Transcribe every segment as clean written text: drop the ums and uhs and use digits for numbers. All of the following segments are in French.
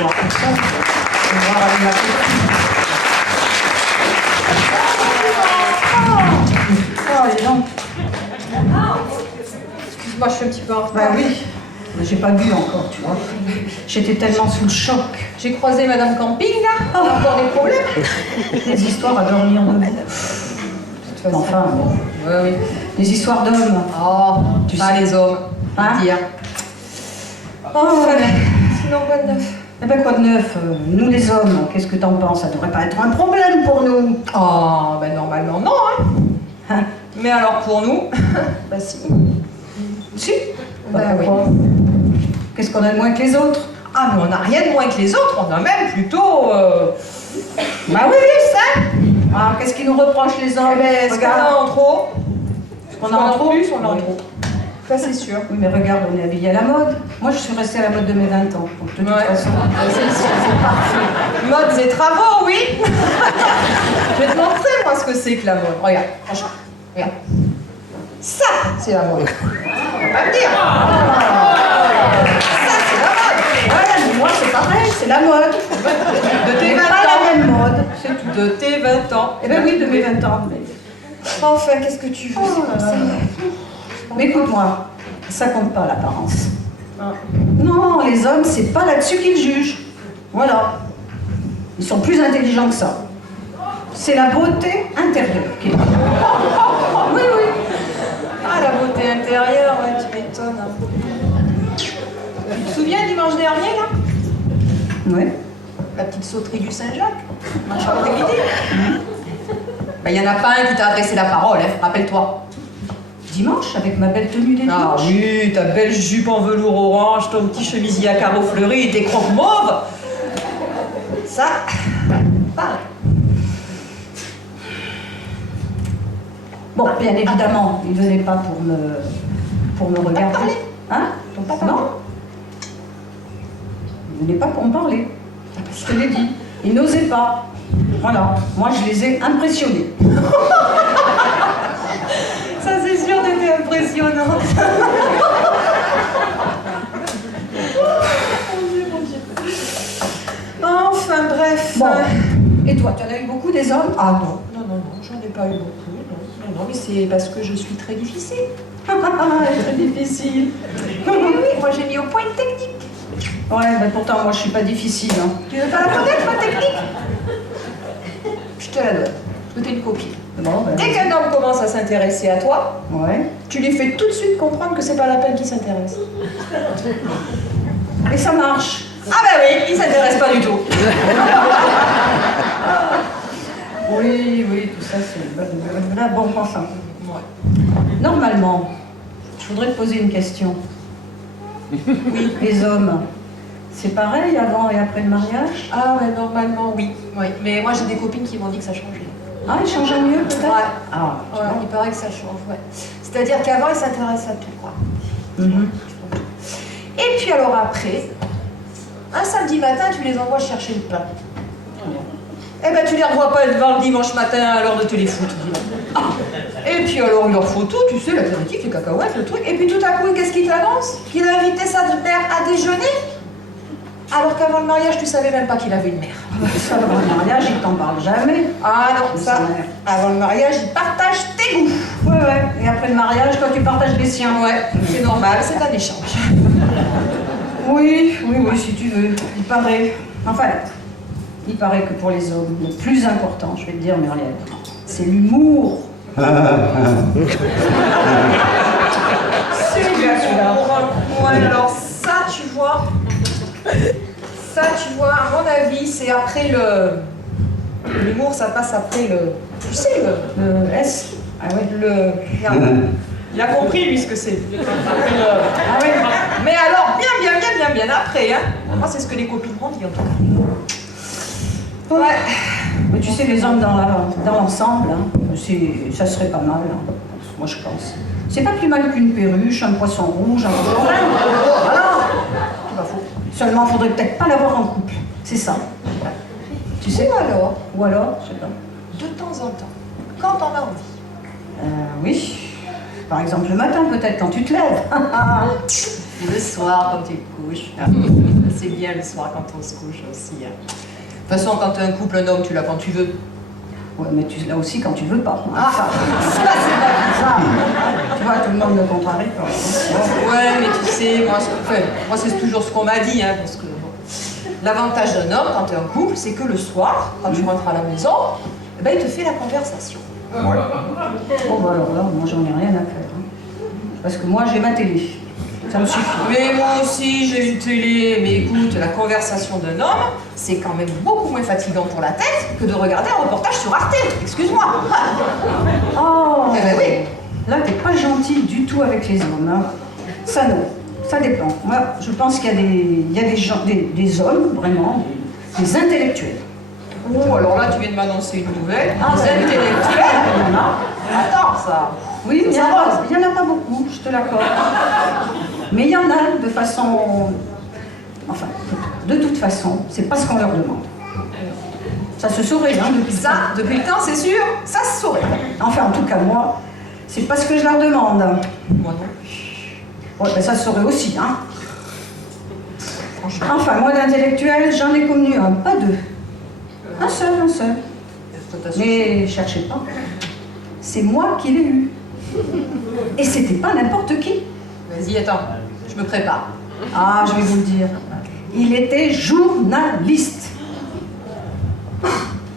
voir comme ça. On va voir avec ma copine. Oh, dis donc. Excuse-moi, je suis un petit peu en retard. Bah oui, mais j'ai pas bu encore, tu vois. J'étais tellement sous le choc. J'ai croisé Madame Camping, là. On a encore des problèmes. Des histoires à dormir debout. Enfin, Oui, oui. des histoires d'hommes. Oh, tu sais les hommes. Hein? Dire. Oh, Sinon, quoi de neuf? eh ben quoi de neuf? Nous les hommes, qu'est-ce que t'en penses? Ça devrait pas être un problème pour nous. Oh, ben normalement, non, hein. Hein? Mais alors pour nous, bah si. Si. Bah oui. Pourquoi? Qu'est-ce qu'on a de moins que les autres? Ah, mais on n'a rien de moins que les autres, on a même plutôt... Bah oui, ça. Ah, qu'est-ce qu'ils nous reprochent les hommes? Eh ben, est-ce qu'on Regarde. a en trop? On a en trop? plus, on a en Oui. trop. Ça, c'est sûr. Oui, mais regarde, on est habillés à la mode. Moi, je suis restée à la mode de mes 20 ans. Donc, de toute façon, c'est parfait. Modes et travaux, oui. Je vais te montrer, moi, ce que c'est que la mode. Regarde, franchement, regarde. Ça, c'est la mode. On va pas me dire. Ça, c'est la mode. Ouais, mais moi, c'est pareil, c'est la mode. De tes 20 Pas la ans. même mode, c'est tout. De tes 20 ans. Eh ben oui, de mes 20 ans. Enfin, qu'est-ce que tu veux? Oh là là. Mais écoute-moi, ça compte pas l'apparence. Ah. Non, les hommes, c'est pas là-dessus qu'ils jugent. Voilà. Ils sont plus intelligents que ça. C'est la beauté intérieure qui est. Oui, oui. Ah, la beauté intérieure, ouais, tu m'étonnes. Hein. Tu te souviens dimanche dernier, là? Ouais. La petite sauterie du Saint-Jacques? Marchand de midi. Ben, il n'y en a pas un qui t'a adressé la parole, hein, rappelle-toi. Dimanche, avec ma belle tenue des Ah dimanches. oui, ta belle jupe en velours orange, ton petit chemisier à carreaux fleuris et tes crocs mauves. Ça, pareil. Bon, bien évidemment, il venait pas pour me regarder. parler. Hein? T'ont pas parlé. Non. Il venait pas pour me parler. Je te l'ai dit. Il n'osait pas. Voilà. Moi, je les ai impressionnés. Ça, c'est sûr, t'étais impressionnante. Enfin, bref. Bon. Et toi, tu en as eu beaucoup des hommes? Ah non, non, non, non, j'en ai pas eu beaucoup. Non, non, non, mais c'est parce que je suis très difficile. Très difficile. Oui, oui, moi j'ai mis au point une technique. Ouais, mais pourtant, moi, je suis pas difficile. Hein. Tu veux pas la connaître, ma technique? Je te la donne. Parce que t'es une copine. Bon, ben, Dès qu'un homme commence à s'intéresser à toi, ouais. tu lui fais tout de suite comprendre que c'est pas la peine qu'il s'intéresse. Et ça marche. Ah bah oui, il s'intéresse pas du tout. Oui, oui, tout ça, c'est là, bon, enfin. Ouais. Normalement, je voudrais te poser une question. Oui, les hommes, c'est pareil avant et après le mariage? Ah ouais, normalement oui. Oui. Mais moi j'ai des copines qui m'ont dit que ça changeait. Ah, ils changent en mieux peut-être? Ouais. Ah, tu Ouais, il paraît que ça change, ouais. C'est-à-dire qu'avant ils s'intéressent à tout, quoi. vois. Mhm. Et puis alors après, un samedi matin, tu les envoies chercher le pain. Eh ben tu les revois pas le dimanche matin à l'heure de téléfoot. Ah. Et puis alors il leur faut tout, tu sais, l'apéritif, les cacahuètes, le truc. Et puis tout à coup, qu'est-ce qu'il t'annonce? Qu'il a invité sa mère à déjeuner? Alors qu'avant le mariage, tu savais même pas qu'il avait une mère. Ça, avant le mariage, ils t'en parlent jamais. Ah non, De ça, sa mère. avant le mariage, il partage tes goûts. Ouais, ouais. Et après le mariage, toi, tu partages les siens. Ouais, c'est normal, c'est un échange. Oui, oui, oui, si tu veux. Il paraît. Enfin, il paraît que pour les hommes, le plus important, je vais te dire, Muriel, c'est l'humour. C'est bien celui-là. Ouais, alors ça, tu vois, à mon avis, c'est après le... L'humour, ça passe après le... Tu sais, Le S. Ah ouais. Il a compris, lui, ce que c'est. Ah ouais. Mais alors, bien après, hein. Moi, c'est ce que les copines m'ont dit, en tout cas. Ouais. Mais tu sais, les hommes dans l'ensemble, hein, ça serait pas mal, hein, moi je pense. C'est pas plus mal qu'une perruche, un poisson rouge, un voilà. C'est pas faux. Seulement, faudrait peut-être pas l'avoir en couple. C'est ça. Tu sais? Ou alors, je sais pas. De temps en temps, quand on a envie. Oui. Par exemple, le matin, peut-être, quand tu te lèves. Le soir, quand tu te couches. C'est bien le soir quand on se couche aussi. Hein. De toute façon, quand tu as un couple, un homme, tu l'as quand tu veux. Ouais, mais tu l'as aussi quand tu veux pas. Ah, ça c'est pas Ça, tu vois, tout le monde me contrarie. Ouais, mais tu sais, moi c'est toujours ce qu'on m'a dit, hein, parce que bon, l'avantage d'un homme quand tu es en couple, c'est que le soir, quand tu rentres à la maison, eh ben, il te fait la conversation. Ouais. Bon, bah alors là, moi j'en ai rien à faire. Hein. Parce que moi j'ai ma télé. Ça me suffit. Mais moi aussi j'ai une télé, mais écoute, la conversation d'un homme, c'est quand même beaucoup moins fatigant pour la tête que de regarder un reportage sur Arte. Excuse-moi. Oh Eh ben oui. Là, t'es pas gentil du tout avec les hommes. Hein. Ça non, ça dépend. Moi, je pense qu'il y a des gens, des hommes, vraiment, des intellectuels. Oh, alors là, tu viens de m'annoncer une nouvelle. Ah, Des ben, intellectuels. Il y en a. Attends, ça. Oui, il Ça y en a pas beaucoup, je te l'accorde. Mais il y en a de façon... Enfin, de toute façon, c'est pas ce qu'on leur demande. Ça se saurait, hein, depuis Ça, depuis le temps, c'est sûr, ça se saurait. Enfin, en tout cas, moi, c'est pas ce que je leur demande. Moi non. Ouais, ben ça se saurait aussi, hein. Enfin, moi, d'intellectuel, j'en ai connu un, pas deux. Un seul. Mais cherchez pas. C'est moi qui l'ai eu. Et c'était pas n'importe qui. Vas-y, attends, je me prépare. Ah, je vais vous le dire. Il était journaliste.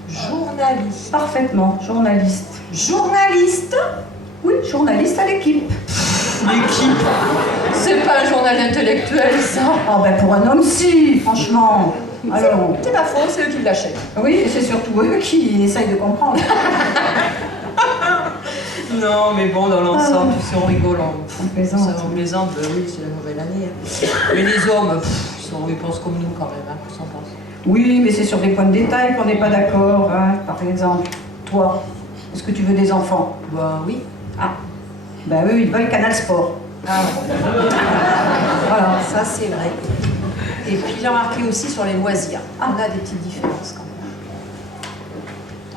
Journaliste. Parfaitement, journaliste. Journaliste? Oui, journaliste à l'équipe. L'équipe. C'est pas un journal intellectuel, ça. Oh ben pour un homme, si, franchement. Alors, C'est pas faux, c'est eux qui l'achètent. oui, et c'est surtout eux qui essayent de comprendre. Non, mais bon, dans l'ensemble, tu sais, on rigole. On plaisante. On plaisante, oui, c'est la nouvelle année. Hein. Mais les hommes, ils pensent comme nous quand même, hein, qu'est-ce qu'on pense? Oui, mais c'est sur des points de détail qu'on n'est pas d'accord. Hein. Par exemple, toi, est-ce que tu veux des enfants? Bah oui. Ah, ben eux, ils veulent Canal Sport. Ah, Voilà. ça c'est vrai. Et puis j'ai remarqué aussi sur les loisirs. Ah, on a des petites différences quand même.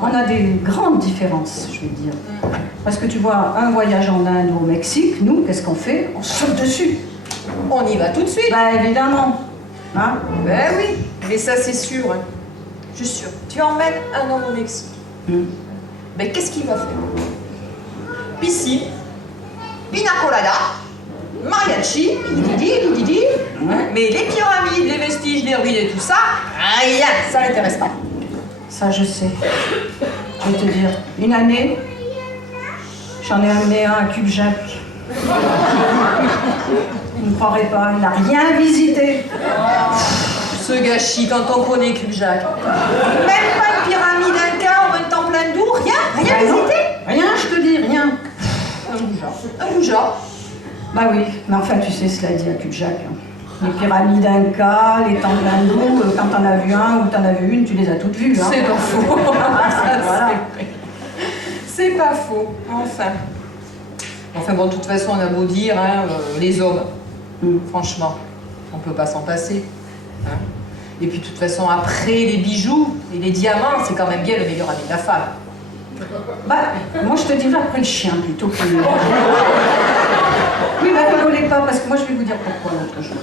On a des grandes différences, je vais te dire. Parce que tu vois, un voyage en Inde ou au Mexique, nous, qu'est-ce qu'on fait? On saute dessus. On y va tout de suite. Ben évidemment. Hein? Ben oui, mais ça c'est sûr. Hein. Je suis sûre. Tu emmènes un homme au Mexique. Ben qu'est-ce qu'il va faire? Piscine, pina colada, mariachi, didi. Mais les pyramides, les vestiges, les ruines et tout ça, rien, ça l'intéresse pas. Ça, je sais. Je vais te dire, une année, j'en ai amené un à Cube-Jacques. Vous ne croirez pas, il n'a rien visité. Ce gâchis, quand on connaît Cube-Jacques. Même pas une pyramide Inca ou un temple hindou, rien Ben non, visité. rien, je te dis, rien. Un goujat. Bah oui, mais enfin, tu sais, cela dit à Cube-Jacques. Hein. Les pyramides Inca, les temples hindous, quand t'en as vu un ou t'en as vu une, tu les as toutes vues. Hein. C'est pas faux. Voilà. C'est pas faux, enfin. Enfin bon, de toute façon, on a beau dire, hein, les hommes, franchement, on peut pas s'en passer. Hein. Et puis de toute façon, après les bijoux et les diamants, c'est quand même bien le meilleur ami de la femme. Bah, moi je te dirais après le chien plutôt que... Oui, bah rigolez pas, parce que moi je vais vous dire pourquoi l'autre jour.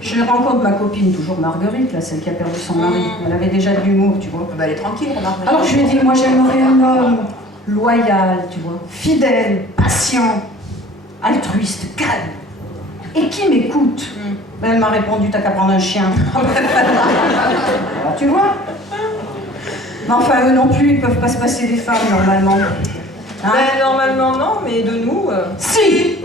Je rencontre ma copine, toujours Marguerite, là, celle qui a perdu son mari. Elle avait déjà de l'humour, tu vois. Bah, elle est tranquille, remarque. Alors je lui ai dit, moi j'aimerais un homme loyal, tu vois, fidèle, patient, altruiste, calme, et qui m'écoute. Ben, elle m'a répondu, t'as qu'à prendre un chien. Alors, tu vois. Mais enfin, eux non plus, ils peuvent pas se passer des femmes, normalement. Hein? Ben, normalement non, mais de nous... Si.